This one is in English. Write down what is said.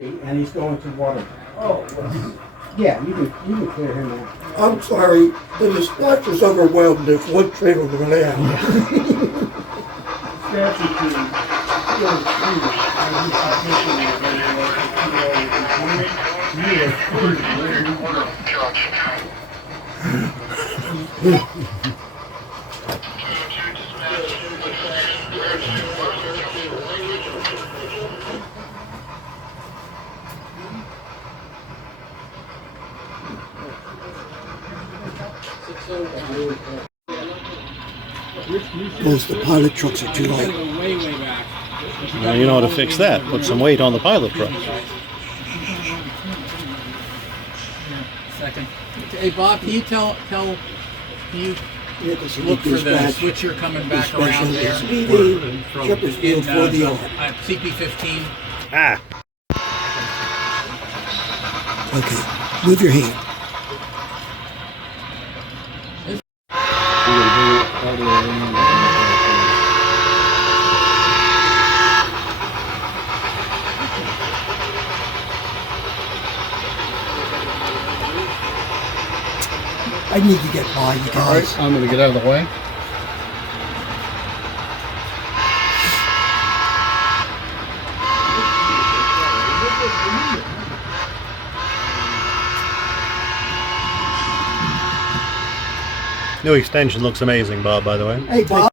And he's going to water. Oh, yeah, you can clear him out. I'm sorry, the dispatch is overwhelmed. There's one trailer really out. Most of the pilot trucks are too light. Now you know how to fix that. Put some weight on the pilot truck. Second. Hey Bob, can you can you look for the switcher coming back around there? Shepherd's Field for the arm. CP15. Ah. Okay, move your hand. I need to get by, you guys. All right, I'm going to get out of the way. New extension looks amazing, Bob, by the way. Hey, Bob.